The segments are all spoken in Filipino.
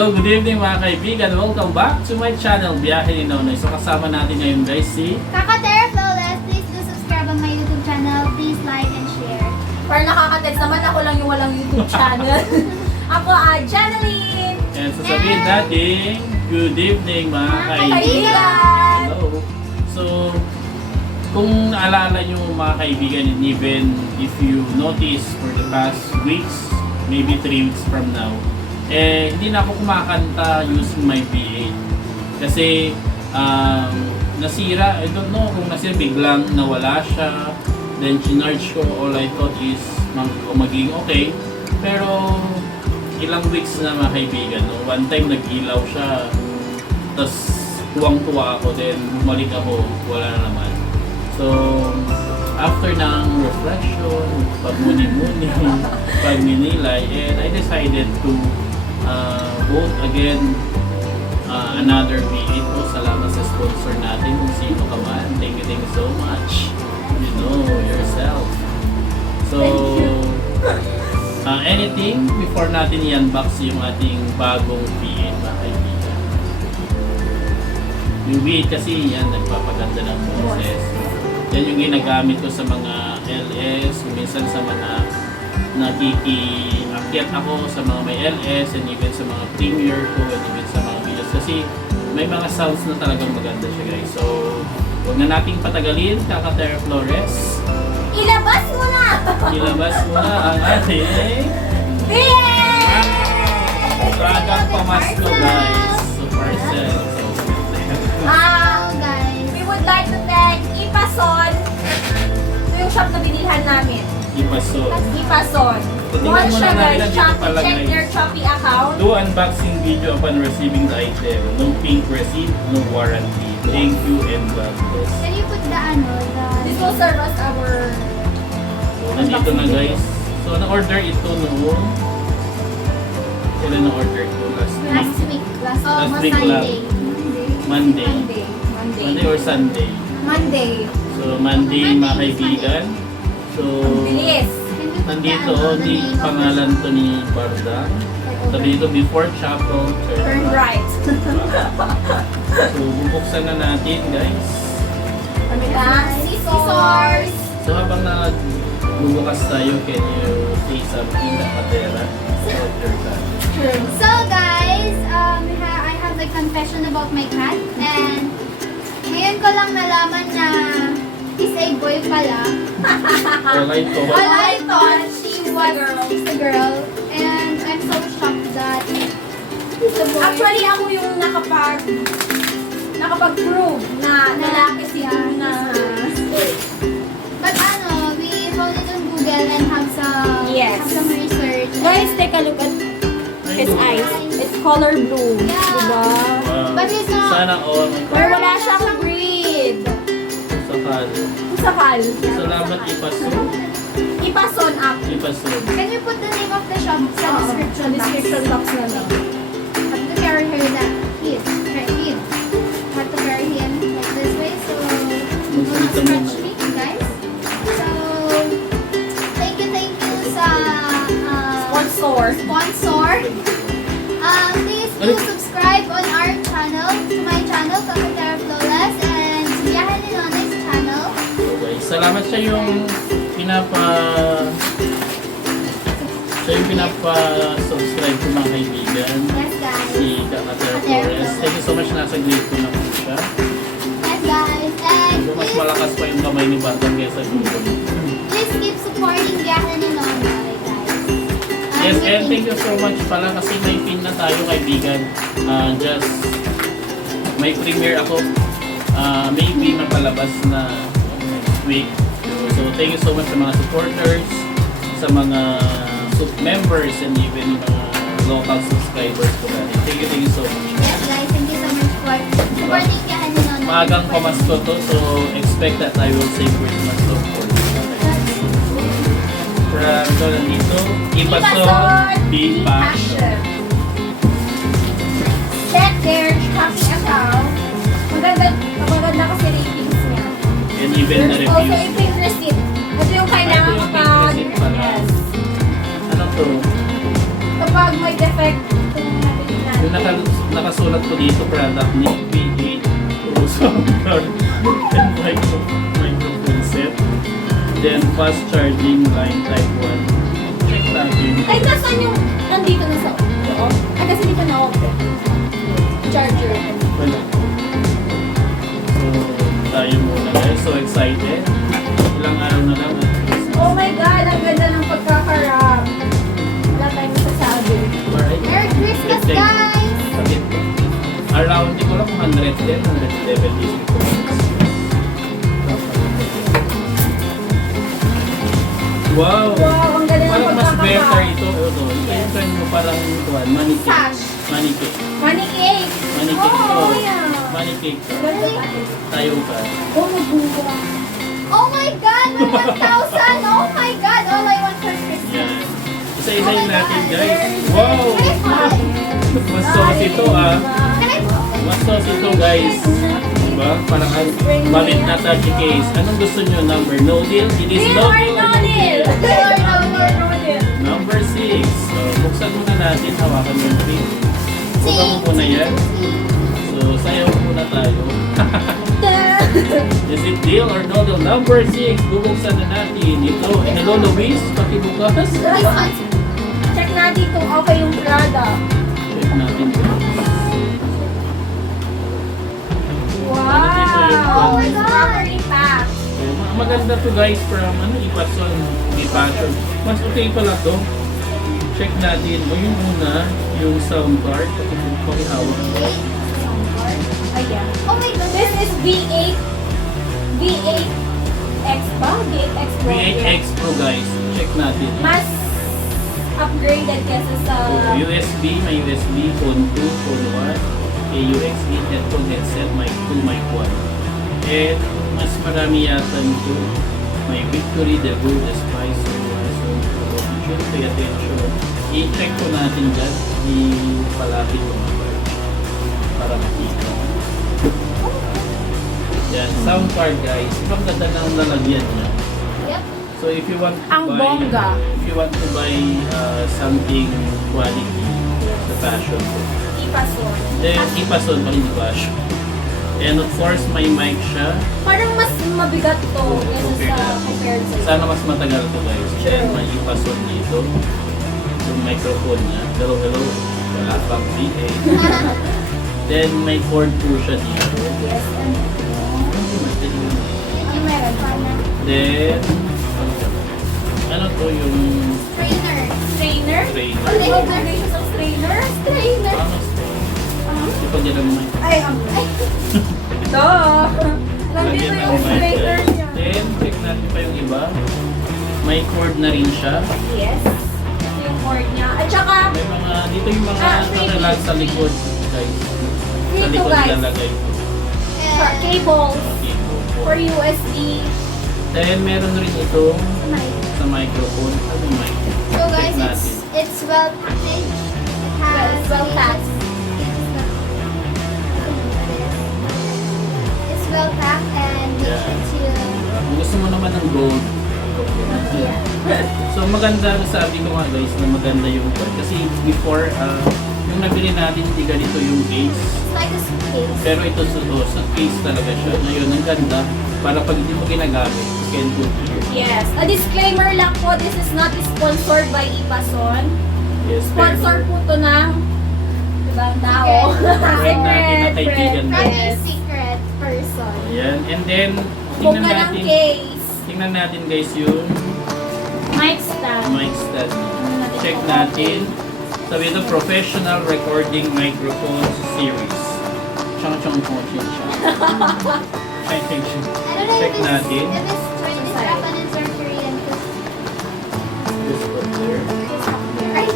Hello, good evening mga kaibigan. Welcome back to my channel, Biyahe ni Nonoy. So kasama natin ngayon guys si Cahcahtera. Please do subscribe on my YouTube channel. Please like and share. Para nakaka-text naman, ako lang yung walang YouTube channel. Ako, Jennelyn. And sasabihin natin, good evening mga kaibigan. kaiVigan. Hello. So, kung naalala nyo mga kaibigan, and even if you notice for the past weeks, maybe 3 weeks from now, hindi na ako kumakanta using my PA. Kasi nasira, I don't know kung nasira, biglang nawala siya. Then chinarge ko, all I thought is maging okay. Pero ilang weeks na mga kaibigan, no? One time nag-ilaw siya, tapos tuwang-tuwa ako, then bumalik ako, wala na naman. So, after ng reflection, pagmuni-muni, pagminilay, and I decided to vote again another V8 po. Salamat sa sponsor natin kung sino ka man. Thank you so much. You know yourself. So, anything before natin i-unbox yung ating bagong V8 mga kaibigan. Yung V8 kasi yan, nagpapaganda ng boses. Yan yung ginagamit ko sa mga LS, minsan sa mga nakikiakyat ako sa mga may LS, and even sa mga premiere ko, and even sa mga videos. Kasi may mga sounds na talagang maganda siya guys. So, huwag na nating patagalin, Cahcahtera Flores. Ilabas mo na! Ilabas mo na ang ating Biyahe! Bardang pamasko guys. So, parcel. Guys. We would like to thank Ipason. Ito yung shop na binilhan namin. Ipason. Ipason. Tingnan Mahal mo siya na guys. natin dito Shopee, pala, check guys. their Shopee account. Do unboxing video upon receiving the item. No pink receipt, no warranty. Thank you and God bless. Can you put the This will serve as our... So, nandito na guys. So, na-order ito noong... Kailan na-order ito? Last week? Last Last almost week lang. Monday. Monday. Monday or Sunday. Monday. So, Monday mga kaibigan. So, Bilis. nandito di pangalan to ni Bardang. Sabi dito, before chapel, Turn right. So, bubuksan na natin guys. Kami lang. Scissors. So, habang nagbubukas tayo, can you say something na Cahcahtera? True. So guys, I have a confession about my cat, and ngayon ko lang nalaman na is a boy pala. All I thought. All I thought she was She's a girl, and I'm so shocked that he's a boy. Actually, ako yung nakapag-prove na lalaki si Luna. But we found it on Google and have some research. Guys, take a look at his eyes. It's color blue. Yeah. Diba? Wow. But he's not. Sana all. Pero wala siyang breed. Sakal. Sakal. Salamat Ipason. Ipason up. Ipason. Can you put the name of the shop sa description box? Description box na lang. Have to carry her that him. Have to carry him like this way, so he will not scratch me, guys. So thank you sa sponsor. Please do subscribe on our channel, to my channel, Cahcahtera Flores, and Biyahe ni Nonoy's channel. Okay. Salamat siya yung pinapa-subscribe ko mga kaibigan. Yes, guys. Si Cahcahtera Flores. Thank you so much, nasa grade ko na po siya. Yes, guys. And So, mas malakas pa yung kamay ni Bardang kesa dito. please keep supporting Biyahe ni Nonoy, guys. Yes, and thank you so much pala kasi may pin na tayo kaibigan. Just may premiere ako. Maybe mapalabas na next week. So thank you so much sa mga supporters, sa mga members, and even yung mga local subscribers ko natin. Thank you so much. Yes, guys. Thank you so much for supporting Biyahe ni Nonoy. Maagang pamasko to, so expect that I will say Christmas song for you. So, nandito, Ipason, Big Passion. Check their Shopee account. Maganda kasi ratings niya. And even the There's also a reviews. pink receipt. Ito yung kailangan Ito yung pink kapag... receipt pala. Yes. Ano to? Kapag may defect, itong nabili natin. Yung nakasulat ko dito, product ni V8 soundcard and microphone set. Then fast charging line type 1. Check natin. Ay, nasaan yung nandito na sa loob? Ay, kasi dito na open. Charger. Wala. So, tayo muna guys. So excited. Ilang araw na lang. Oh my God, ang ganda ng pagkakarap. Wala tayong masasabi. Alright. Merry Christmas, guys! Sakit. Around, di ko lang kung 110, 170. Wow! Wow, ang ganda ng Parang mas better pagkakarap. ito. Ito. Ito yung parang money cake. Sash. Money cake. Money cake. Money cake ito. Oh, yeah. Money cake. Really? Tayo ka. Oh, nabuga. Oh my God! 1,000! Oh my God! All I want for Christmas. Yan. Isa-isayin Oh my natin God. guys. Can Wow! I try? Mas sauce ito ah. Can I try? Mas sauce ito guys. Diba? Parang balit na touchy case. Anong gusto nyo? Number? No deal? It is Deal no or deal. no deal? Deal or no deal? No deal. Number 6. So, buksan muna natin. Hawakan mo yung pin. Buksan mo muna yan. So, sayaw muna tayo. Is it deal or no deal? Number 6. Bubuksan na natin. Ito. Hello Luis. Pakibukas. This one. Check natin kung okay yung product. Check natin. Wow! Oh my God. Strawberry pack. So, maganda to guys from Ipason. Ipason. Mas okay pala to. Check natin. O yung una, yung sound card. Pakihawak. Ayan. Oh my God. This is V8. V8 X ba? V8 X Pro. V8X Pro guys. Check natin. Mas upgraded kesa sa... So, USB, may USB, phone 2, phone 1. AUXE, headphone, headset, mic 2, mic 1. And mas marami yata nito. May Victory, The Good, The Spice, so you should pay attention. I-check ko natin dyan. I-palapit ko mga para makita. Yan, sound card guys. Ibang ganda ng lalagyan niya. Yep. So if you want to Ang buy, bongga. if you want to buy something quality, the fashion. Ipason. Then, Ipason pa rin fashion. And of course, may mic siya. Parang mas mabigat to kesa Okay. sa compared sa... Sana mas matagal to guys. Then, may Ipason dito. Yung microphone niya. Hello, hello. Wala pang VA. Then, may cord po siya dito. Yes, and... Ano meron? Then, ano to yung Trainer. Strainer? trainer? Oh, they have variations of strainer? Trainer. Ano? Hindi pa dyan ang mic. Ay, ito! Nandito Lagyan yung ng mic, strainer guys. niya. Then, check natin pa yung iba. May cord na rin siya. Yes. Ito yung cord niya. At saka, May mga, dito yung mga freebie. nakalag sa likod, guys. Sa Dito, likod guys. ilalagay ko. short cables for Okay. USB. Then, meron rin itong Mic. sa microphone. Ano yung mic? So guys, Check natin. it's well packaged. It has Yes, well packed. It's well packed and make Yeah. sure to Kung gusto mo naman ng gold, so maganda, sabi ko nga guys, na maganda yung cord. Kasi before, yung nabili natin, hindi ganito yung case. it's like a suitcase. Pero ito sa case talaga siya. Ngayon, ang ganda. Para pag hindi mo ginagamit, you can put here. Yes. A disclaimer lang po, this is not sponsored by Ipason. Yes, Sponsor po to ng ibang tao. Friend natin na kaibigan From a Yes. secret person. Ayan. And then, Huwag tingnan ka ng natin, case. tingnan natin guys yung Mic stand. mic stand. Check natin. Sabi ito, professional recording microphone series. Chang-chang po siya. I don't know Check if natin. it's Japanese or Korean. This one there. Ay,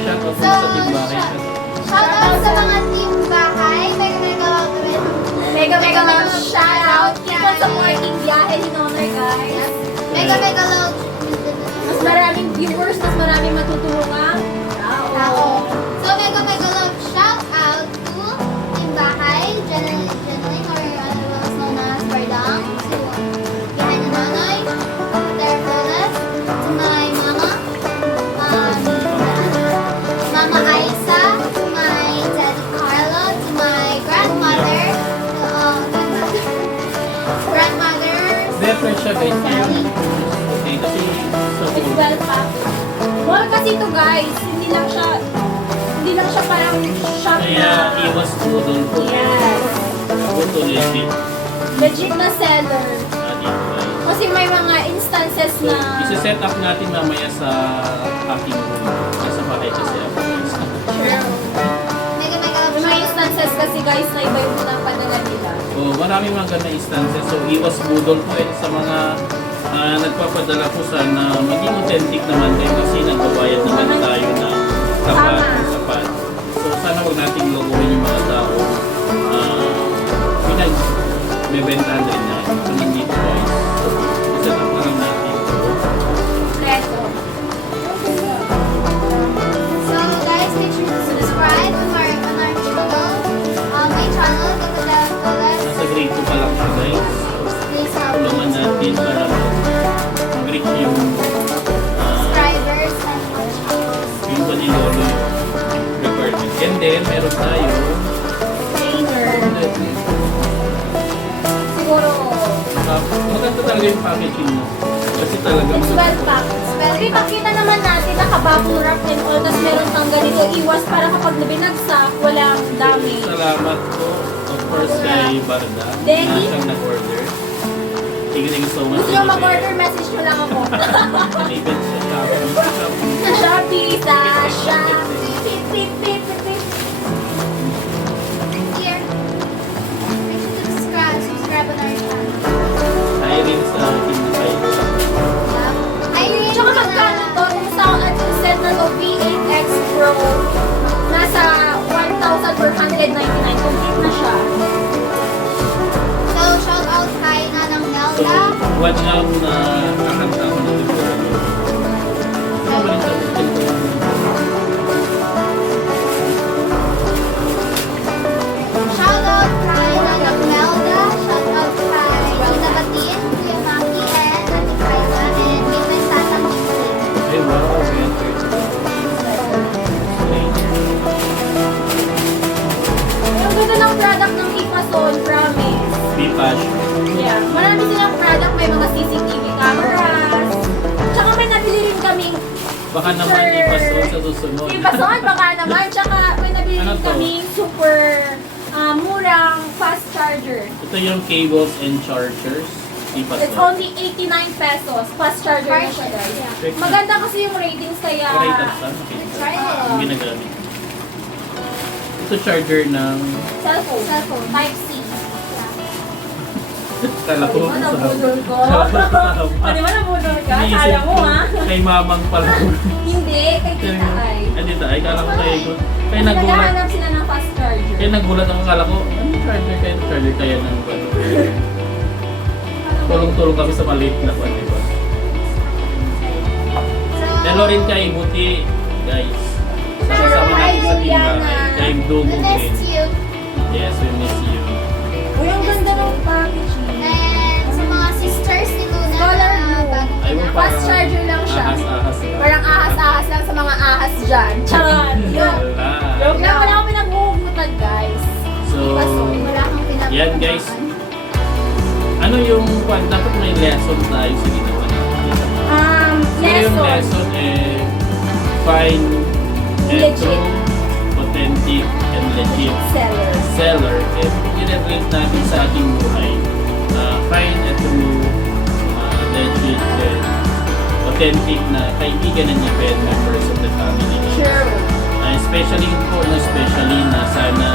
Shout out So, sa Timbare. shout out sa mga team bahay. Mega love with. Mega love shout out. Keep on supporting Biyahe ni Nonoy, guys. Mega love. Mas maraming viewers, mas maraming matutulungan. Tao. So mega love shout out to team bahay, Jennelyn or otherwise known as Bardang, to Biyahe ni Nonoy, Cahcahtera, to my mama, Mama Aisa, to my Wait, Sally. okay, kasi sa It's well packed. Small kasi ito guys. Hindi lang siya parang shop Kaya na. iwas noodle po. Yes. Ako to legit. Legit na seller. Dito guys. Kasi may mga instances So, na isa-set up natin mamaya sa packing room. Nasa bahay kasi ako. sure. Mega May mga instances kasi guys na iba yung pinapadala nila. So, maraming mga ganang instances. So, iwas budol po sa mga nagpapadala po sana maging authentic naman din kasi nagbabayad naman tayo ng sapat. So, sana wag nating logohin yung mga tao pinagbebentahan rin na. So, nandito guys. So, isa lang lang natin. Preto. So guys, make sure to subscribe on our channel. My channel, Tatagal. Nasa grade 2 pa lang siya guys. Please help Tulungan natin para mag-reach yung subscribers and watch hours. yung panilolo yung requirement. And then, meron tayo Trainer. Siguro. maganda talaga yung packaging mo. Kasi talaga It's well packed. Kita naman natin naka-bubble wrap and all. Tapos meron kang ganito iwas para kapag nabinagsak, walang damage. salamat po of course kay Bardang na Denny? siyang nag-order. Thank you so much. Gusto nyo mag-order, message nyo lang ako. Even sa Shopee. Sa Shopee, sa Shopee. Pip, pip, pip, pip, pip. Here. Make sure to subscribe on our channel. Ay rin sa akin na kayo. Hi, Rin. Tsaka magkano to? Kung sa set na to, V8X Pro, nasa 1,499. Complete na siya. So, shout out kay Nanang So, Nelda. one lang na kakanta ko na dito. Ano ba rin sa dito? Shout out kay Nanang Nelda. Shout out kay Ina Batin, Kuya Maki, and Ate Kaisa, and Midnight Tatang Chicken. Ay, wow. Ayan, Ang ganda ng product ng Ipason, promise. Bipash. Yeah. Marami silang product, may mga CCTV cameras. Tsaka may nabili rin kaming Baka naman Sure. ipason sa susunod. Ipason, baka naman. Tsaka may nabili Ano rin to? kaming super murang fast charger. Ito yung cables and chargers. Ipason. It's only 89 pesos. Fast charger na siya, guys. Check na. Maganda kasi yung ratings kaya... Rated sa okay. Try it. Yung ginagamit. Ito charger ng Cellphone. Cellphone. Type-C. kala ko. Ano, nabudol ko? Kala Di ba nabudol ka? Iniisip Kala mo, ko, ha? Kay mamang pala. Hindi, kay Tita Ay. Dito ay kala ko kay ko. Kaya Kasi nagulat. naghahanap sila ng fast charger. Kaya nagulat ako kala ko. Ano charger kaya? Charger kaya ng ano? Tulong-tulong kami sa maliit na kwan, di ba? So, Hello rin kay Buti, guys. Hello, Kasama hi, natin sa Liliana. timbahay. Kay Dugo we rin. missed you. Yes, we miss you. Uy, ang ganda ng packaging. And sa mga sisters ni Luna Scholar na Blue. bagong Ay, pinaka- Fast charger lang siya. Ahas-ahas lang. Parang ahas-ahas lang sa mga ahas dyan. Charot! Yun. Wala. Joke lang, wala akong pinaghuhugutan, guys. So, Wala kang pinapagawa. yan guys. Ano yung kwan? Dapat may lesson tayo sa ginawa natin. Pero yung Lesson. lesson find Legit. true, authentic, and legit Seller. seller. And i-relate natin sa ating buhay. Find a true, legit, and authentic na kaibigan and even members of the family. Sure. Especially na sana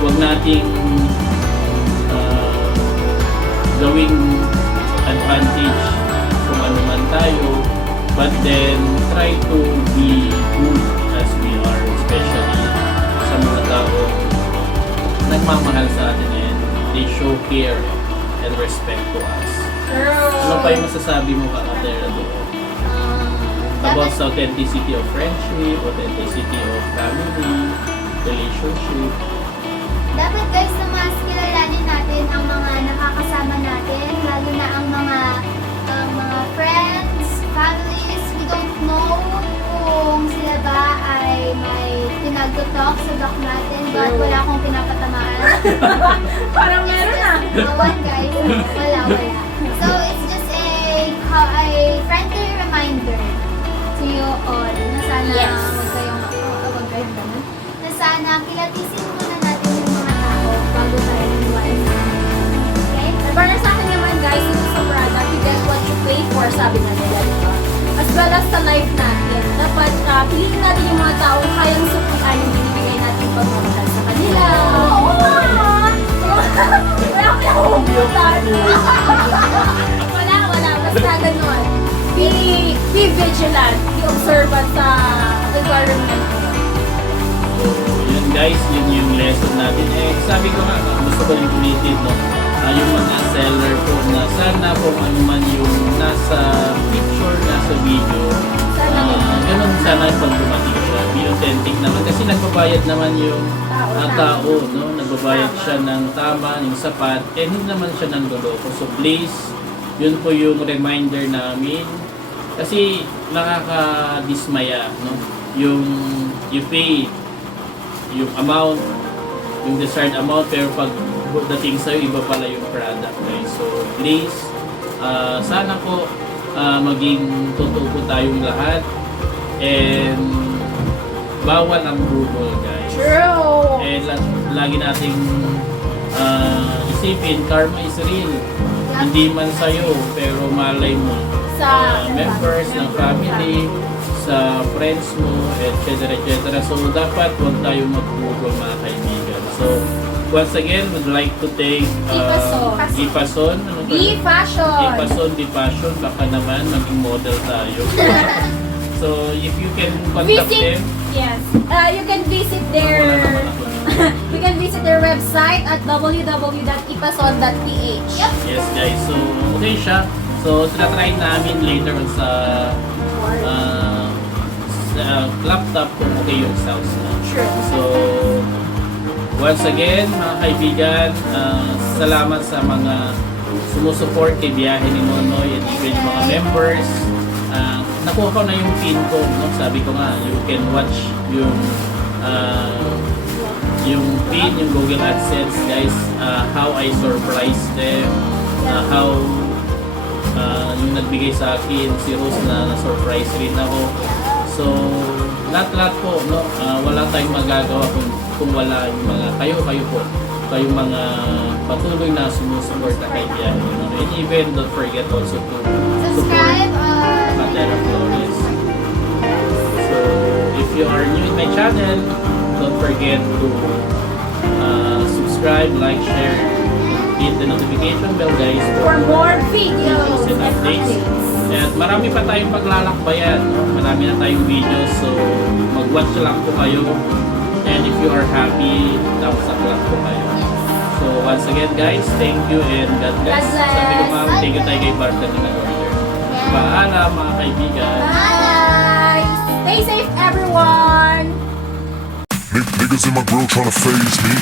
huwag nating gawing advantage kung ano man tayo, but then try to be good as we are, especially sa mga tao nagmamahal sa atin and they show care and respect to us. Ano pa yung masasabi mo, Cahcahtera, doon? About sa authenticity of friendship, authenticity of family, relationship. Dapat guys na mas kilalanin natin ang mga nakakasama natin, lalo na ang mga friends, families. We don't know kung sila ba ay may pinagtutok sa doc natin, but wala akong pinapatamaan. Parang meron na. Awan guys, wala. So it's just friendly reminder to you all na sana Yes. wag kayong ganun. Na sana kilatisin muna natin yung mga tao bago tayo lumayan. Okay? Para sa akin naman guys, ito sa product, you get what you pay for, sabi nga nila, diba? As well as sa life natin. Dapat piliin natin yung mga taong kayang sukian yung binibigay natin pagmamahal sa kanila. Oo nga! Wala ko yung humutan. Wala. Basta ganun. Be vigilant. Be observant sa environment mo. So, yun guys, yun yung lesson natin. Sabi ko nga, gusto ko rin ulitin, no? Yung mga seller po na sana kung ano man yung nasa picture, nasa video, ganun sana pag dumating siya. Be authentic naman. Kasi nagbabayad naman yung tao, no? Nagbabayad siya ng tama, yung sapat, hindi naman siya ng loloko. So please, yun po yung reminder namin. Kasi nakakadismaya, no? Yung you pay yung amount, yung desired amount, pero pag dating sa'yo, iba pala yung product, guys. So please, sana po maging totoo po tayong lahat, and bawal ang Google, guys. True! And lagi nating isipin, karma is real. Hindi man sa'yo, pero malay mo Sa members ng family, sa friends mo, etc. etc. So dapat huwag tayo mag-Google, mga kaibigan. So once again, would like to thank Ipason. Ano ba? Fashion! Ipason. Baka naman maging model tayo. So if you can contact them, Yes. You can visit their wala naman ako. you can visit their website at www.ipason.ph. Yes guys, so okay siya. So try namin later on sa laptop kung okay yung sounds na. Sure. So once again, mga kaibigan, salamat sa mga sumusuport kay Biyahe ni Nonoy and even mga members. Nakuha ko na yung pin ko, no? Sabi ko nga, you can watch yung pin, yung Google AdSense, guys, how I surprised them, how yung nagbigay sa akin, si Rose na na-surprise rin ako. So, lahat po, no? Wala tayong magagawa kung wala yung mga kayo po, kayong mga patuloy na sumusuporta kay Biyahe. And even don't forget also to Subscribe Cahcahtera Flores. So, if you are new in my channel, don't forget to subscribe, like, share, hit the notification bell, guys, For more videos and updates. At marami pa tayong paglalakbayan, no? Marami na tayong videos, so mag-watch lang po kayo. And if you are happy, thumbs up lang po kayo. So once again guys, thank you and God bless. God bless. Sabi ko ma'am, thank you tayo kay Bardang na nag-order. Paalam mga kaibigan. Bye! Stay safe everyone! Niggas in my grill tryna phase me.